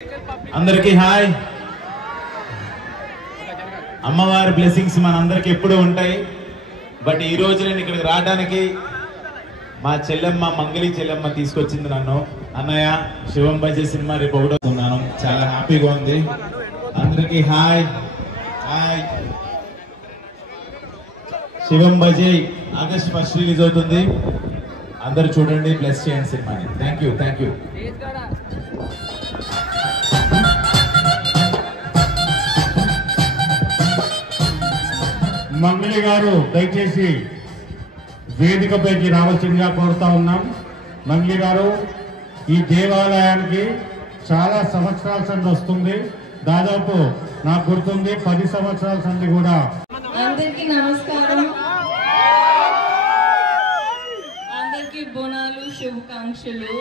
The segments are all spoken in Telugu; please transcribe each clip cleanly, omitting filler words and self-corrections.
అందరికీ హాయ్. అమ్మవారి బ్లెస్సింగ్స్ మనందరికి ఎప్పుడూ ఉంటాయి. బట్ ఈ రోజు నేను ఇక్కడికి రావడానికి మా చెల్లెమ్మ మంగళి చెల్లెమ్మ తీసుకొచ్చింది నన్ను. అన్నయ్య శివం బజే సినిమా రేపు ఒకటో ఉన్నాను, చాలా హ్యాపీగా ఉంది. అందరికీ hi hi. Shivam Bhaje August 1 release అవుతుంది. అందరు చూడండి, బ్లెస్ చేయండి సినిమాని. Thank you thank you. Mangli garu దయచేసి వేదికపైకి రావాల్సిందిగా కోరుతా ఉన్నాం. మంగళి గారు ఈ దేవాలయానికి చాలా సంవత్సరాల సంది వస్తుంది. దాదాపు నాకు గుర్తుంది 10 సంవత్సరాల సంది కూడా. అందరికీ నమస్కారం. అందరికీ బోనాలు శుభాకాంక్షలు.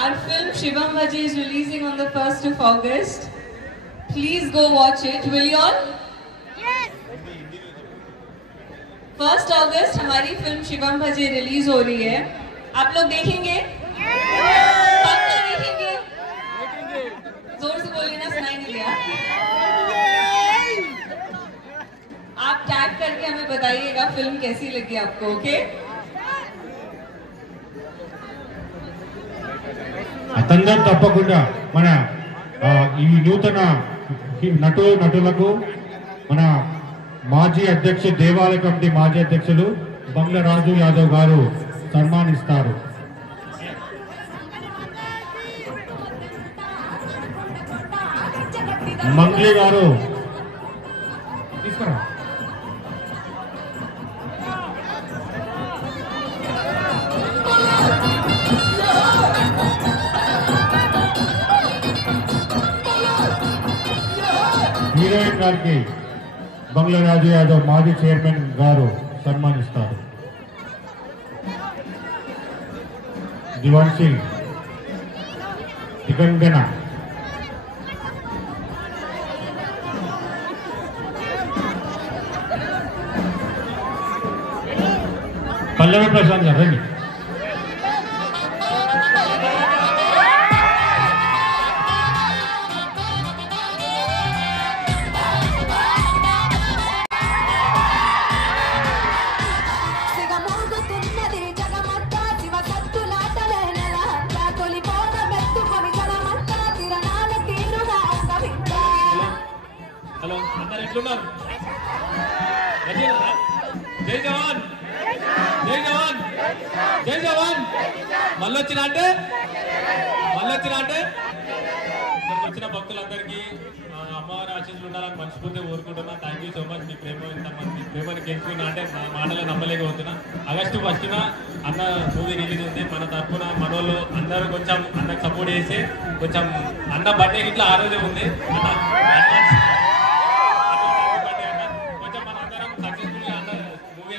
Our film Shivam Bhaje is releasing on the 1st of August. Please go watch it. Will you all? Yes. 1st August हमारी फिल्म शिवम भजे रिलीज हो रही है. आप लोग देखेंगे? पक्का देखेंगे? जोर से बोलिए ना, सुनाई नहीं दिया. आप टैग करके हमें बताइएगा फिल्म कैसी लगी आपको. ओके? అతందరూ తప్పకుండా మన ఈ నూతన నటులకు మన మాజీ అధ్యక్షుడు, దేవాలయ కమిటీ మాజీ అధ్యక్షులు బంగ్లా రాజు యాదవ్ గారు సన్మానిస్తారు. మంగళి గారు తీసుకురా. హీరోయిన్ గారికి బంగ్లా రాజు యాదవ్ మాజీ చైర్మన్ గారు సన్మానిస్తారు. దివాన్ సింగ్ దిగంగన, పల్లవి ప్రశాంత్ గారు రండి. హలో, అందరు ఎట్లున్నారు? జై జవాన్, జై జవాన్, జై జవాన్. మళ్ళొచ్చినా అంటే ఇక్కడికి వచ్చిన భక్తులందరికీ అమ్మవారి ఆశీస్సులు ఉండాలని మనస్ఫూర్తిగా కోరుకుంటున్నా. Thank you so much. మీ ప్రేమని గెలుచుకున్నా అంటే నా మాటలు నమ్మలేకపోతున్నా. ఆగస్టు 1న అన్న మూవీ రిలీజ్ ఉంది. మన తరఫున మనోళ్ళు అందరూ కొంచెం అన్నకు సపోర్ట్ చేసి కొంచెం అన్న బర్త్డే ఇట్లా ఆ రోజే ఉంది అన్న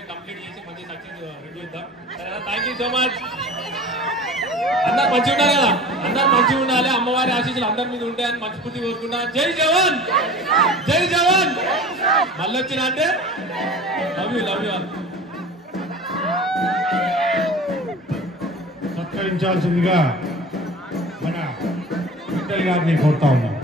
కంప్లీట్ చేసి మంచి సక్సెస్ రివ్యూ ఇద్దాం. Thank you so much. అందరు మంచిగా ఉండాలి కదా, అందరు మంచిగా ఉండాలి. అమ్మవారి ఆశీస్సులు అందరి మీద ఉంటాయని మనస్ఫూర్తి కోరుకున్నా. జై జవాన్, జై జవాన్. మళ్ళీ వచ్చినా అంటే లవ్ యూ ఆల్. సత్కరించాల్సిందిగా మన విఠల్ గారిని కోరుతా ఉన్నాం.